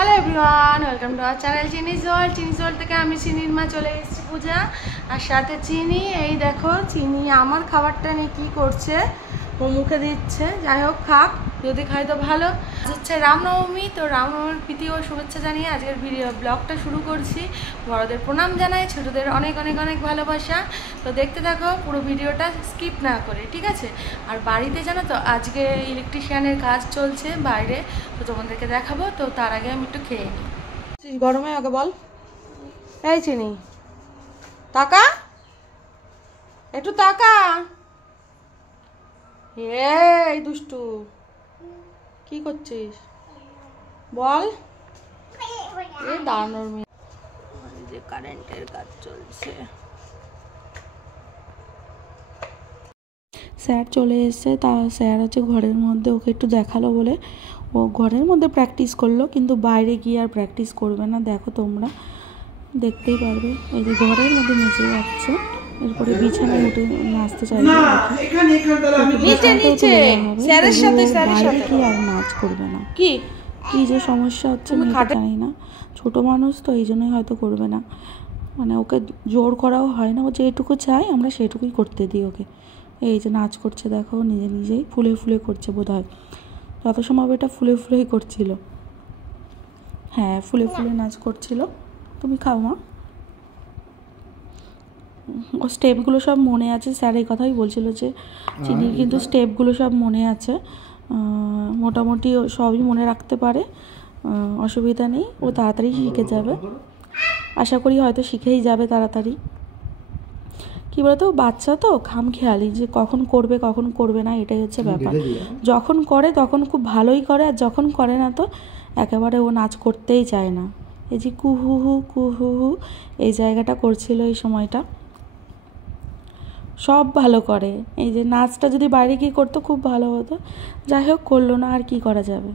Hello everyone, welcome to our channel চিনিস world থেকে আমি চিনির মা চলে এসেছি পূজা আর সাথে চিনি। এই দেখো চিনি আমার খাবারটা নিয়ে কী করছে, ও মুখে দিচ্ছে। যাই হোক খাক, যদি খাই তো ভালো। হচ্ছে রামনবমী, তো রামনবমীর প্রীতি ও শুভেচ্ছা জানিয়ে আজকের ব্লগটা শুরু করছি। বড়দের প্রণাম জানাই, ছোটোদের অনেক অনেক অনেক ভালোবাসা। তো দেখতে থাকো পুরো ভিডিওটা স্কিপ না করে, ঠিক আছে? আর বাড়িতে জানো তো আজকে ইলেকট্রিশিয়ানের কাজ চলছে বাইরে, তো তোমাদেরকে দেখাবো। তো তার আগে আমি একটু খেয়ে নিই। গরমে আগে বল, এই চিনি তাকা, একটু তাকা। এই দুষ্টু কি করছিস বল? এই দাঁড়ানোর মেয়ে, যে কারেন্টের কাজ চলছে। স্যার চলে এসছে, তা স্যার হচ্ছে ঘরের মধ্যে, ওকে একটু দেখালো বলে ও ঘরের মধ্যে প্র্যাকটিস করলো, কিন্তু বাইরে গিয়ে আর প্র্যাকটিস করবে না। দেখো তোমরা দেখতেই পারবে, এই যে ঘরের মধ্যে নেচে যাচ্ছে, এরপরে বিছানায় উঠে নাচতে চাইবে, বাইরে কি আর নাচ করবে না। কি যে সমস্যা হচ্ছে জানি না, ছোট মানুষ তো এই জন্যই হয়তো করবে না। মানে ওকে জোর করাও হয় না, ও যেটুকু চায় আমরা সেটুকুই করতে দিই ওকে। এই যে নাচ করছে দেখো, নিজেই ফুলে ফুলে করছে বোধ হয়, যত সম্ভব এটা ফুলে ফুলেই করছিল। হ্যাঁ, ফুলে ফুলে নাচ করছিল। তুমি খাও মা। ও স্টেপগুলো সব মনে আছে, স্যার এই কথাই বলছিল যে চিনির কিন্তু স্টেপগুলো সব মনে আছে, মোটামুটি সবই মনে রাখতে পারে, অসুবিধা নেই। ও তাড়াতাড়ি শিখে যাবে, আশা করি হয়তো শিখেই যাবে তাড়াতাড়ি। কী বলতো, বাচ্চা তো খামখেয়ালি, যে কখন করবে কখন করবে না, এটাই হচ্ছে ব্যাপার। যখন করে তখন খুব ভালোই করে, আর যখন করে না তো একেবারে ও নাচ করতেই চায় না। এই যে কুহু হু এই জায়গাটা করছিল এই সময়টা, সব ভালো করে। এই যে নাচটা যদি বাইরে গিয়ে করতো খুব ভালো হতো, যাই হোক করলো না, আর কি করা যাবে।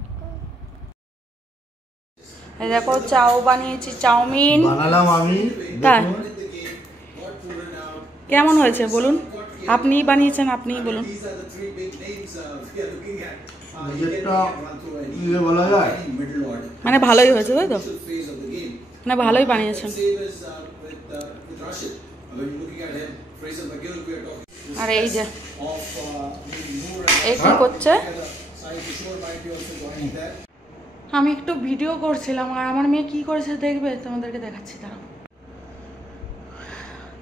এই দেখো চাও বানিয়েছি, চাউমিন বানালাম আমি। তাই কেমন হয়েছে বলুন? আপনিই বানিয়েছেন, আপনিই বলুন। মানে ভালোই হয়েছে তাই তো? মানে ভালোই বানিয়েছেন। আর এই যে এই কি করছে, আমি একটু ভিডিও করছিলাম আর আমার মেয়ে কি করেছে দেখবে, তোমাদেরকে দেখাচ্ছি। তারা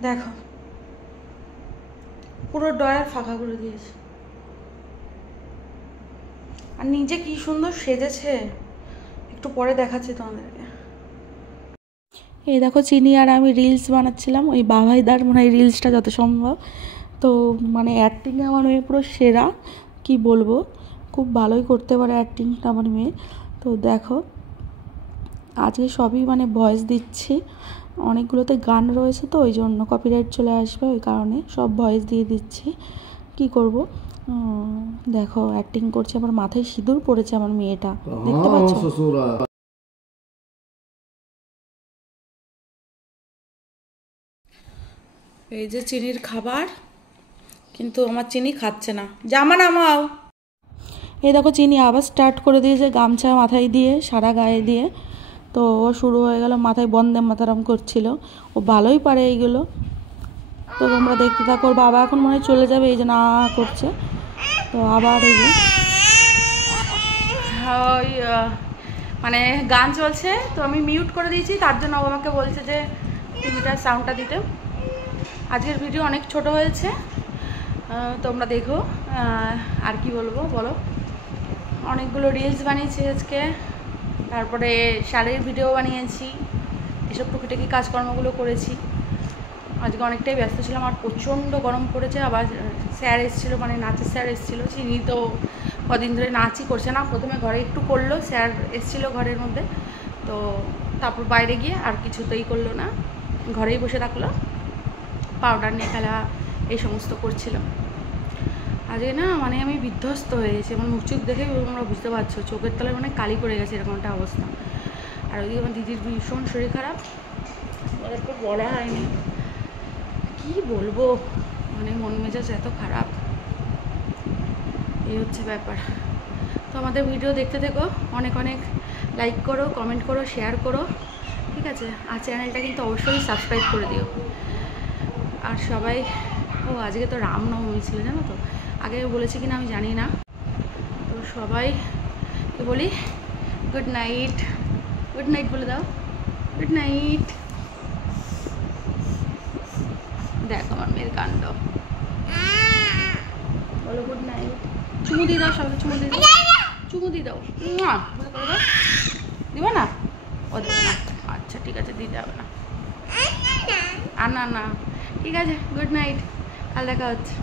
দেখো পুরো ডয়ার ফাঁকা করে দিয়েছে, আর নিজে কি সুন্দর সেজেছে, একটু পরে দেখাচ্ছি তোমাদেরকে। এই দেখো চিনি আর আমি রিলস বানাচ্ছিলাম, ওই বাভাইদার মনে হয় রিলসটা যত সম্ভব। তো মানে অ্যাক্টিংয়ে আমার মেয়ে পুরো সেরা, কি বলবো, খুব ভালোই করতে পারে অ্যাক্টিংটা আমার মেয়ে। তো দেখো আজকে সবই মানে ভয়েস দিচ্ছি, অনেকগুলোতে গান রয়েছে তো ওই জন্য কপিরাইট চলে আসবে, ওই কারণে সব ভয়েস দিয়ে দিচ্ছি। কি করব, দেখো অ্যাক্টিং করছে, আমার মাথায় সিঁদুর পড়েছে আমার মেয়েটা, দেখতে পাচ্ছ? এই যে চিনির খাবার, কিন্তু আমার চিনি খাচ্ছে না। জামা নামাও। এই দেখো চিনি আবার স্টার্ট করে দিয়েছে, গামছা মাথায় দিয়ে সারা গায়ে দিয়ে। তো ও শুরু হয়ে গেল, মাথায় বন্দে মাতারাম করছিল। ও ভালোই পারে এইগুলো, তো তোমরা দেখতে থাকো। ওর বাবা এখন মনে হয় চলে যাবে, এই যে না করছে। তো আবার এই যে ওই মানে গান চলছে, তো আমি মিউট করে দিয়েছি, তার জন্য ও আমাকে বলছে যে টিভিটার সাউন্ডটা দিতে। আজকের ভিডিও অনেক ছোট হয়েছে, তোমরা দেখো। আর কি বলবো বলো, অনেকগুলো রিলস বানিয়েছি আজকে, তারপরে শাড়ির ভিডিও বানিয়েছি, এসব টুকিটাকি কাজকর্মগুলো করেছি। আজকে অনেকটাই ব্যস্ত ছিলাম, আর প্রচণ্ড গরম পড়েছে। আবার স্যার এসেছিলো, মানে নাচের স্যার এসেছিলো। চিনি তো কদিন ধরে নাচই করছে না, প্রথমে ঘরে একটু করলো, স্যার এসেছিলো ঘরের মধ্যে, তো তারপর বাইরে গিয়ে আর কিছুতেই করলো না, ঘরেই বসে থাকলো, পাউডার নিয়ে খেলা এই সমস্ত করছিল। আজকে না মানে আমি বিধ্বস্ত হয়ে গেছি, আমার মুখ চোখ দেখে তোমরা বুঝতে পারছো, চোখের তলায় মানে কালি পড়ে গেছে, এরকম একটা অবস্থা। আর ওইদিকে আমার দিদির ভীষণ শরীর খারাপ, ওদেরকে বলা হয়নি, কি বলবো, মানে মন মেজাজ এত খারাপ, এই হচ্ছে ব্যাপার। তো আমাদের ভিডিও দেখতে থেকো, অনেক অনেক লাইক করো, কমেন্ট করো, শেয়ার করো, ঠিক আছে? আর চ্যানেলটা কিন্তু অবশ্যই সাবস্ক্রাইব করে দিও। আর সবাই, আজকে তো রামনবমী ছিল জানো তো, আগে বলেছি কিনা আমি জানি না। তো সবাইকে বলি গুড নাইট, গুড নাইট বলে দাও, গুড নাইট। দেখো আমার মেয়ের কাণ্ড, বলো গুড নাইট। চুমু দিয়ে দাও, সবাই চুমু দিয়ে দাও, চুমু দিয়ে দাও, দিবে না? ও দেবে না, আচ্ছা ঠিক আছে, দিতে হবে না। আর না, ঠিক আছে, গুড নাইট, কাল দেখা হচ্ছে।